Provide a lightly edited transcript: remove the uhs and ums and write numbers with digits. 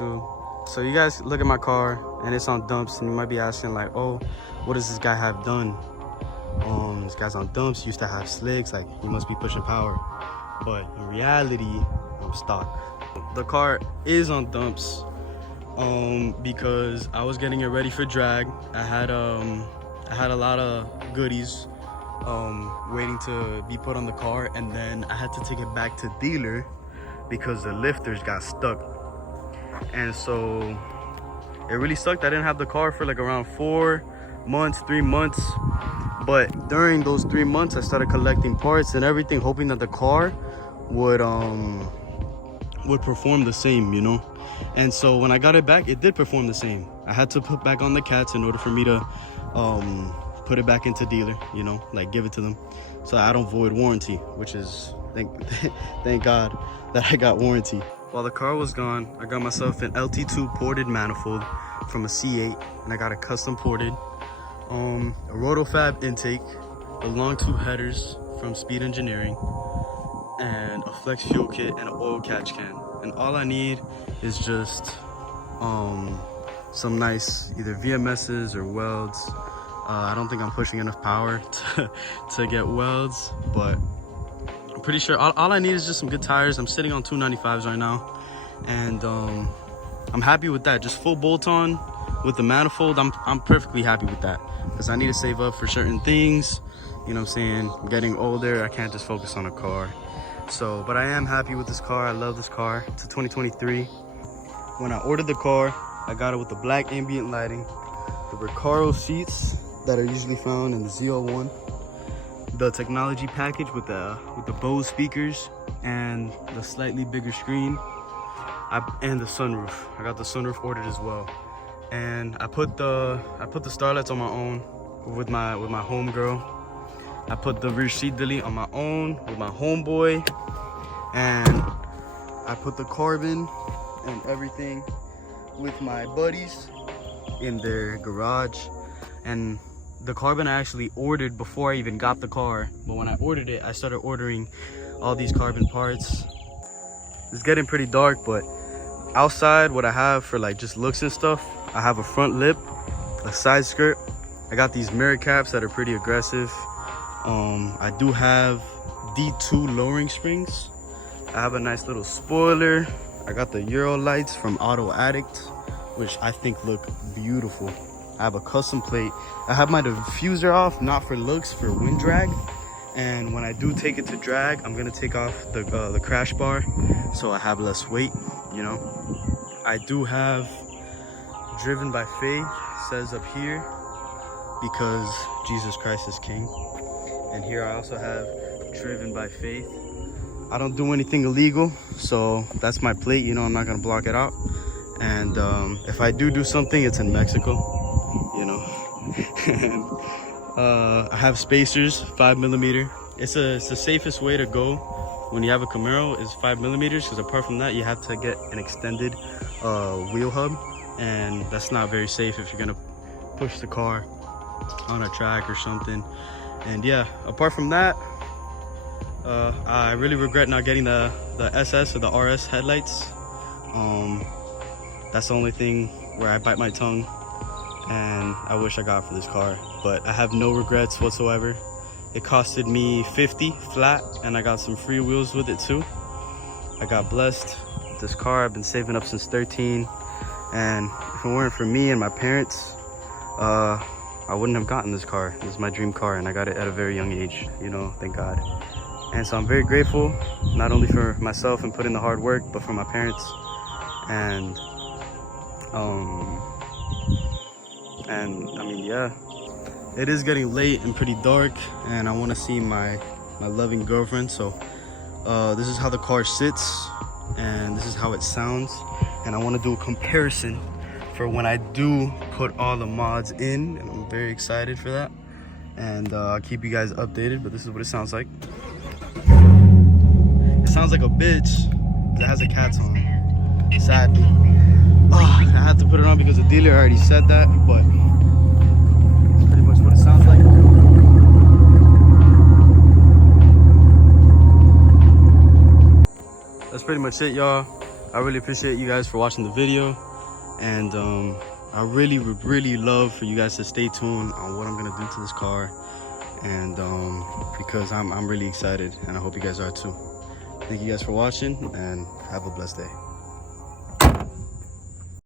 YouTube. So you guys look at my car and it's on dumps, and you might be asking like, oh, what does this guy have done? This guy's on dumps, used to have slicks, like he must be pushing power. But in reality, I'm stock. The car is on dumps because I was getting it ready for drag. I had a lot of goodies waiting to be put on the car, and then I had to take it back to dealer because the lifters got stuck. And so it really sucked. I didn't have the car for like around 3 months. But during those 3 months, I started collecting parts and everything, hoping that the car would perform the same, you know. And so when I got it back, it did perform the same. I had to put back on the cats in order for me to put it back into dealer, you know, like give it to them, so I don't void warranty, which is thank God that I got warranty. While the car was gone, I got myself an LT2 ported manifold from a C8, and I got a custom ported a Rotofab intake, the long tube headers from Speed Engineering, and a flex fuel kit and an oil catch can. And all I need is just some nice either VMS's or welds. I don't think I'm pushing enough power to get welds, but I'm pretty sure all I need is just some good tires. I'm sitting on 295s right now, and I'm happy with that. Just full bolt on with the manifold. I'm perfectly happy with that, because I need to save up for certain things, you know what I'm saying. I'm getting older, I can't just focus on a car. So, but I am happy with this car. I love this car. It's a 2023. When I ordered the car, I got it with the black ambient lighting, the Recaro seats that are usually found in the Z01, the technology package with the Bose speakers and the slightly bigger screen, and the sunroof. I got the sunroof ordered as well. And I put the Starlights on my own with my homegirl. I put the rear seat delete on my own with my homeboy, and I put the carbon and everything with my buddies in their garage. And the carbon I actually ordered before I even got the car, but when I ordered it, I started ordering all these carbon parts. It's getting pretty dark, but outside, what I have for like just looks and stuff, I have a front lip, a side skirt. I got these mirror caps that are pretty aggressive. I do have D2 lowering springs. I have a nice little spoiler. I got the Euro lights from Addict, which I think look beautiful. I have a custom plate. I have my diffuser off, not for looks, for wind drag. And when I do take it to drag, I'm gonna take off the crash bar so I have less weight, you know. I do have driven by faith, says up here, because Jesus Christ is King. And here I also have driven by faith. I don't do anything illegal, so that's my plate, you know. I'm not gonna block it out. And if I do something, it's in Mexico, you know. And I have spacers, 5mm. It's the safest way to go when you have a Camaro is 5mm, because apart from that, you have to get an extended wheel hub, and that's not very safe if you're gonna push the car on a track or something. And yeah, apart from that, I really regret not getting the SS or the RS headlights. That's the only thing where I bite my tongue, and I wish I got for this car. But I have no regrets whatsoever. It costed me $50 flat, and I got some free wheels with it too. I got blessed with this car. I've been saving up since 13, and if it weren't for me and my parents, I wouldn't have gotten this car. This is my dream car, and I got it at a very young age, you know, thank God. And so I'm very grateful, not only for myself and putting the hard work, but for my parents. And I mean, yeah, it is getting late and pretty dark, and I want to see my loving girlfriend. So this is how the car sits, and this is how it sounds. And I want to do a comparison for when I do put all the mods in, and I'm very excited for that. And I'll keep you guys updated, but this is what it sounds like. It sounds like a bitch, because it has a cat on, sadly. I had to put it on because the dealer already said that, but that's pretty much what it sounds like. That's pretty much it, y'all. I really appreciate you guys for watching the video, and I really would love for you guys to stay tuned on what I'm gonna do to this car, and because I'm really excited, and I hope you guys are too. Thank you guys for watching, and have a blessed day.